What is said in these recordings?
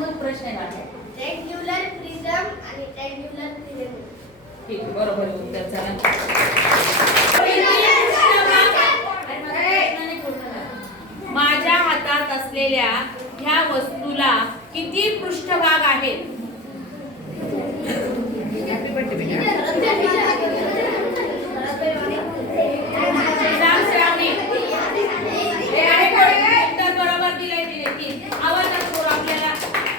मग प्रश्न आहे माझा रेग्युलर प्रिझम आणि रेग्युलर पिरॅमिड ठीक आहे, बरोबर उत्तर मला पूर्ण. माझ्या हातात असलेल्या ह्या वस्तूला किती पृष्ठभाग आहेत बेटा. सांग, श्रावणी. हे आहे कोण? उत्तर बरोबर दिलंय दिले तीन आवाजात बोल आपल्याला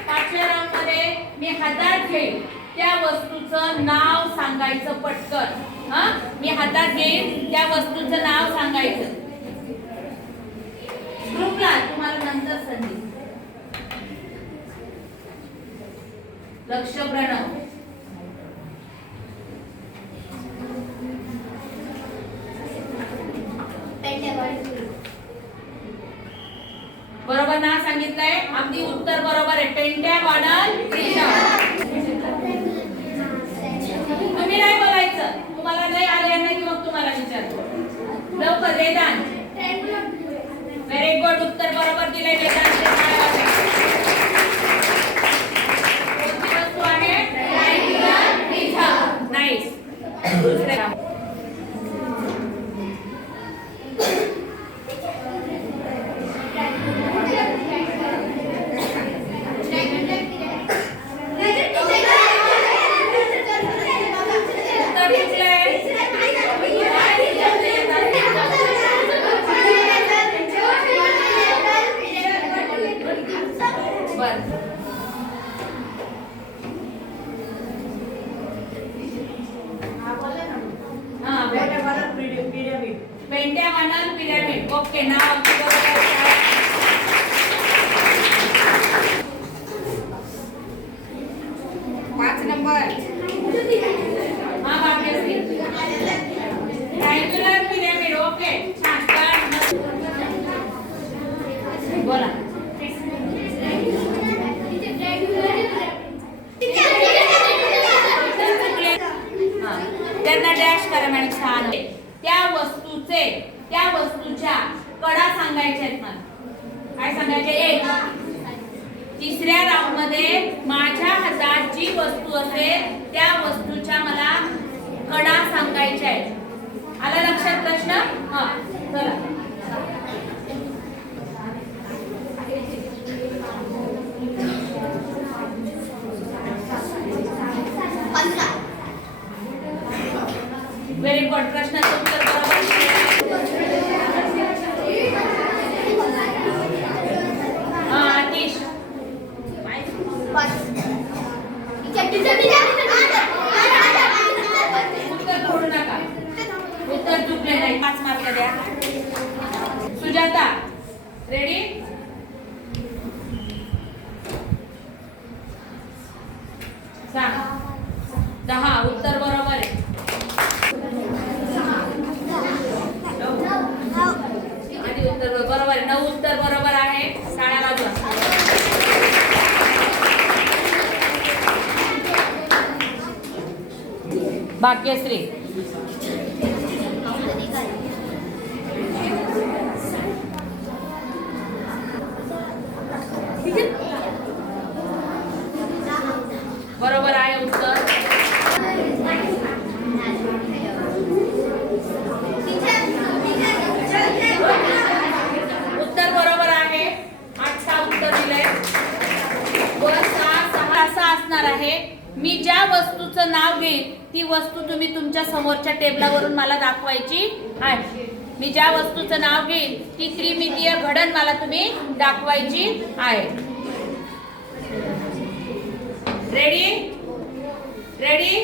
पाचव्या राऊंडमध्ये मी हातात घेईन त्या वस्तूचं नाव सांगायचं पटकन. हा? मी हातात घेईन त्या वस्तूचं नाव सांगायचं. ग्रुपला तुम्हाला नंतर संधी. लक्ष प्रणव बरोबर ना सांगितलंय. अगदी उत्तर बरोबर आहे. पेंट्या वाडल तुम्ही नाही बोलायचं तुम्हाला नाही आले नाही की मग तुम्हाला विचारतो लवकर वेदांत व्हेरी गुड उत्तर बरोबर दिलंय वेदांत कोणती वस्तू आहे नाईस दुसरे काम. उत्तर कुठलंय? बरं. हा, बरं. पेंट्या वानर पिरॅमिड. ओके नाव अगदी बरोबर पाच नंबर. हा भाग्यश्री ओके. बोला. त्यांना डॅश करा मॅडम छान. आहे वस्तूचे त्या वस्तूच्या कडा सांगायच्या आहेत मला. काय सांगायचे? एक. तिसऱ्या राऊंडमध्ये माझ्या हातात जी वस्तू असेल त्या वस्तूच्या मला कडा सांगायच्या आहेत. आला लक्षात प्रश्न? हा चला व्हेरी गुड प्रश्नाचं उत्तर बरोबर हा आतिश उत्तर सोडू नका उत्तर चुकले नाही पाच मार्क द्या सुजाता रेडी दहा उत्तर बरोबर आहे. आधी उत्तर बरोबर बरोबर आहे. नऊ उत्तर बरोबर आहे. साड्या बाजू भाग्यश्री बरोबर आहे उत्तर उत्तर बरोबर आहे आठ सहा उत्तर दिलंय व सहा सहा असा असणार आहे. मी ज्या वस्तूचं नाव घेईन ती वस्तू तुम्ही तुमच्या समोरच्या टेबलावरून मला दाखवायची आहे. मी ज्या वस्तूचं नाव घेईन ती त्रिमितीय घडण मला तुम्ही दाखवायची आहे. Ready ready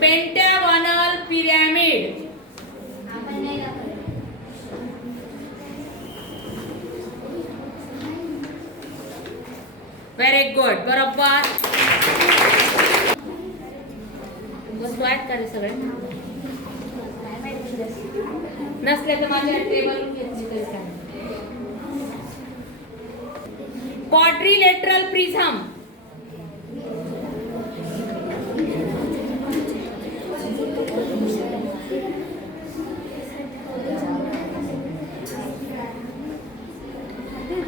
pentagonal very good बरोबर. वस्तू ॲड नसले तर माझ्या table quadrilateral prism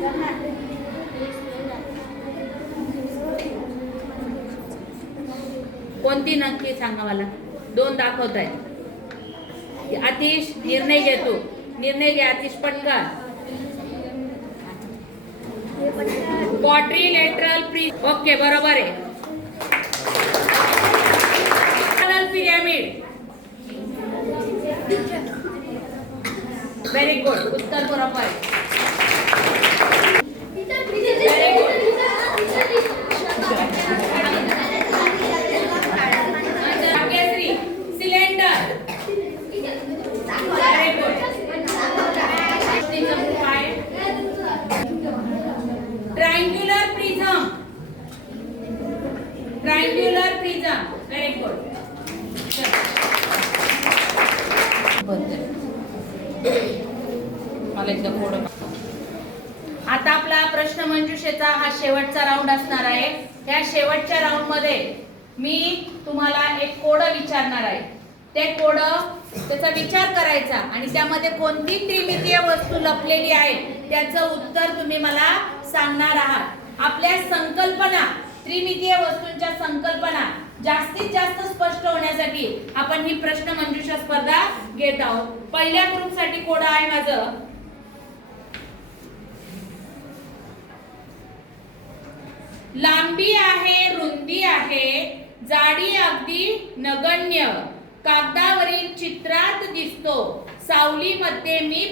Thank you. कोणती नक्की सांगा मला? दोन दाखवत आहे अतिश निर्णय घेतो निर्णय घे अतिश पटकन. क्वाड्रिलेटरल प्री ओके बरोबर आहे. पिरॅमिड व्हेरी गुड उत्तर बरोबर आहे भाग्यश्री सिलेंडर व्हेरी गुड काय triangular prism triangular prism very good मला एकदा कोड. आता आपला प्रश्न मंजुषेचा हा शेवटचा राऊंड असणार आहे. त्या शेवटच्या राऊंडमध्ये मी तुम्हाला एक कोड विचारणार आहे. ते कोड त्याचा विचार करायचा आणि त्यामध्ये कोणती त्रिमितीय वस्तू लपलेली आहे त्याचं उत्तर तुम्ही मला सांगणार आहात. आपल्या संकल्पना त्रिमितीय वस्तूंच्या संकल्पना जास्तीत जास्त स्पष्ट होण्यासाठी आपण ही प्रश्न मंजुषा स्पर्धा घेत आहोत. पहिल्या ग्रुपसाठी कोड आहे माझं. लांबी आहे रुंदी आहे जाडी अगदी नगण्य. कागदावरील चित्रात दिसतो. सावलीमध्ये मी